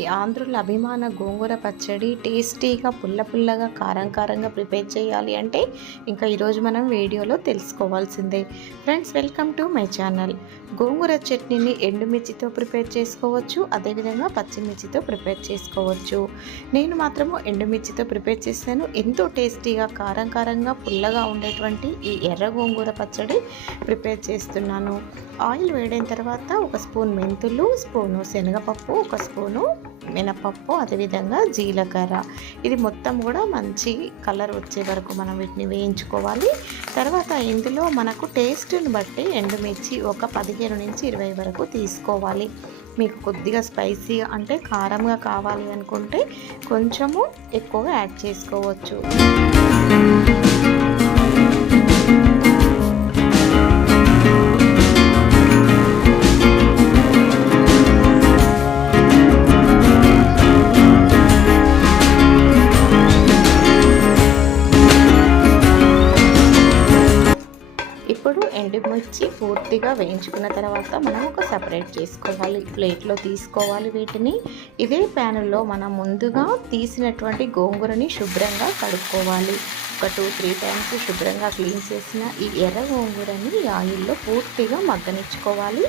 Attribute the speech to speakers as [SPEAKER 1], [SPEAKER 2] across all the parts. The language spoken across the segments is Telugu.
[SPEAKER 1] ఈ ఆంధ్రుల అభిమాన గోంగూర పచ్చడి టేస్టీగా పుల్ల పుల్లగా కారం కారంగా ప్రిపేర్ చేయాలి అంటే ఇంకా ఈరోజు మనం వీడియోలో తెలుసుకోవాల్సిందే. Friends welcome to my channel. Gongura చట్నీని ఎండుమిర్చితో ప్రిపేర్ చేసుకోవచ్చు అదేవిధంగా పచ్చిమిర్చితో ప్రిపేర్ చేసుకోవచ్చు. నేను మాత్రము ఎండుమిర్చితో ప్రిపేర్ చేశాను ఎంతో టేస్టీగా కారం కారంగా పుల్లగా ఉండేటువంటి ఈ ఎర్ర గోంగూర పచ్చడి ప్రిపేర్ చేస్తున్నాను. ఆయిల్ వేడైన తర్వాత ఒక స్పూన్ మెంతులు స్పూను శనగపప్పు ఒక స్పూను మినపప్పు అదేవిధంగా జీలకర్ర. ఇది మొత్తం కూడా మంచి కలర్ వచ్చే వరకు మనం వీటిని వేయించుకోవాలి. తర్వాత ఇందులో మనకు టేస్ట్ని బట్టి ఎండుమిర్చి ఒక పదిహేను నుంచి ఇరవై వరకు తీసుకోవాలి. మీకు కొద్దిగా స్పైసీ అంటే కారంగా కావాలి అనుకుంటే కొంచెము ఎక్కువగా యాడ్ చేసుకోవచ్చు. ఇప్పుడు ఎండుమిర్చి పూర్తిగా వేయించుకున్న తర్వాత మనం ఒక సపరేట్ చేసుకోవాలి. ప్లేట్లో తీసుకోవాలి వీటిని. ఇదే ప్యానులో మనం ముందుగా తీసినటువంటి గోంగూరని శుభ్రంగా కడుక్కోవాలి. ఒక టూ త్రీ టైమ్స్ శుభ్రంగా క్లీన్ చేసిన ఈ ఎర్ర గోంగూరని ఆయిల్లో పూర్తిగా మగ్గనిచ్చుకోవాలి.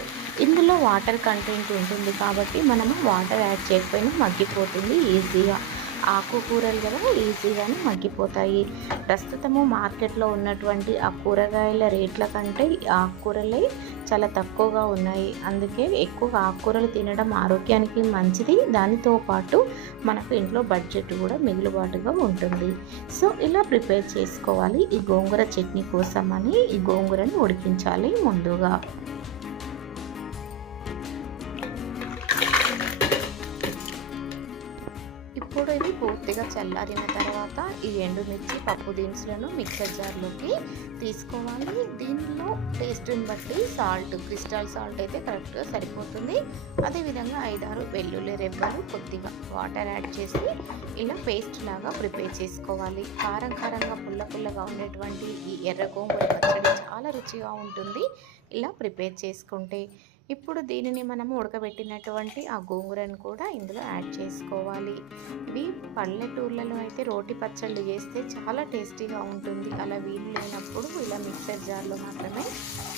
[SPEAKER 1] ఇందులో వాటర్ కంటెంట్ ఉంటుంది కాబట్టి మనము వాటర్ యాడ్ చేయకపోయినా మగ్గిపోతుంది ఈజీగా. ఆకుకూరలు కదా ఈజీగానే మగ్గిపోతాయి. ప్రస్తుతము మార్కెట్లో ఉన్నటువంటి ఆ కూరగాయల రేట్ల కంటే ఆకుకూరలే చాలా తక్కువగా ఉన్నాయి. అందుకే ఎక్కువ ఆకుకూరలు తినడం ఆరోగ్యానికి మంచిది. దానితో పాటు మనకు ఇంట్లో బడ్జెట్ కూడా మిగులుబాటుగా ఉంటుంది. సో ఇలా ప్రిపేర్ చేసుకోవాలి. ఈ గోంగూర చట్నీ కోసం అని ఈ గోంగూరను ఉడికించాలి ముందుగా. ఇప్పుడు ఇది పూర్తిగా చల్లారిన తర్వాత ఈ ఎండుమిర్చి పప్పు దినుసులను మిక్సర్ జార్లోకి తీసుకోవాలి. దీనిలో టేస్ట్ని బట్టి సాల్ట్ క్రిస్టల్ సాల్ట్ అయితే కరెక్ట్గా సరిపోతుంది. అదేవిధంగా ఐదారు వెల్లుల్లి రెబ్బలు కొద్దిగా వాటర్ యాడ్ చేసి ఇలా పేస్ట్ లాగా ప్రిపేర్ చేసుకోవాలి. కారం కారంగా పుల్ల పుల్లగా ఉండేటువంటి ఈ ఎర్ర గోంగూర పచ్చడి చాలా రుచిగా ఉంటుంది. ఇలా ప్రిపేర్ చేసుకుంటే ఇప్పుడు దీనిని మనము ఉడకబెట్టినటువంటి ఆ గోంగూరను కూడా ఇందులో యాడ్ చేసుకోవాలి. ఇవి పల్లెటూర్లలో అయితే రోటి పచ్చళ్ళు చేస్తే చాలా టేస్టీగా ఉంటుంది. అలా వీలు లేనప్పుడు ఇలా మిక్సర్ జార్లో మాత్రమే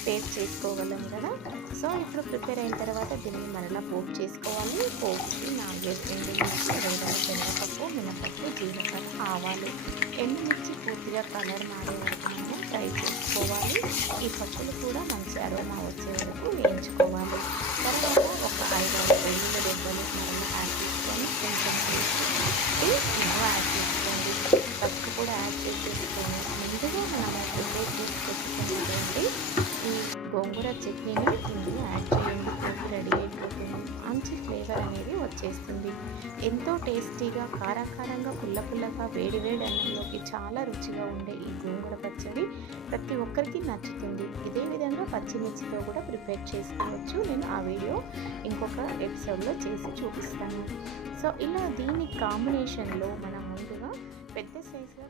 [SPEAKER 1] టేస్ట్ చేసుకోగలం కదా. సో ఇప్పుడు ప్రిపేర్ అయిన తర్వాత దీన్ని మరలా పోపు చేసుకోవాలి. పోపుకి నాలుగైదు ఎండుమిర్చి లేదా శనగపప్పు మినపప్పు జీలకర్ర ఆవాలు ఎండుమిర్చి పూర్తిగా కలర్ మారే వరకు మనం ఫ్రై చేసుకోవాలి. ఈ పప్పులు కూడా మంచి అరోమా వచ్చే వరకు వేయించుకోవాలి. తర్వాత చేస్తుంది. ఎంతో టేస్టీగా కారకారంగా పుల్ల పుల్లగా వేడి వేడి అన్నంలోకి చాలా రుచిగా ఉండే ఈ గోంగూర పచ్చడి ప్రతి ఒక్కరికి నచ్చుతుంది. ఇదే విధంగా పచ్చిమిర్చితో కూడా ప్రిపేర్ చేసుకోవచ్చు. నేను ఆ వీడియో ఇంకొక ఎపిసోడ్లో చేసి చూపిస్తాను. సో ఇలా దీని కాంబినేషన్లో మనం ముందుగా పెద్ద సైజులో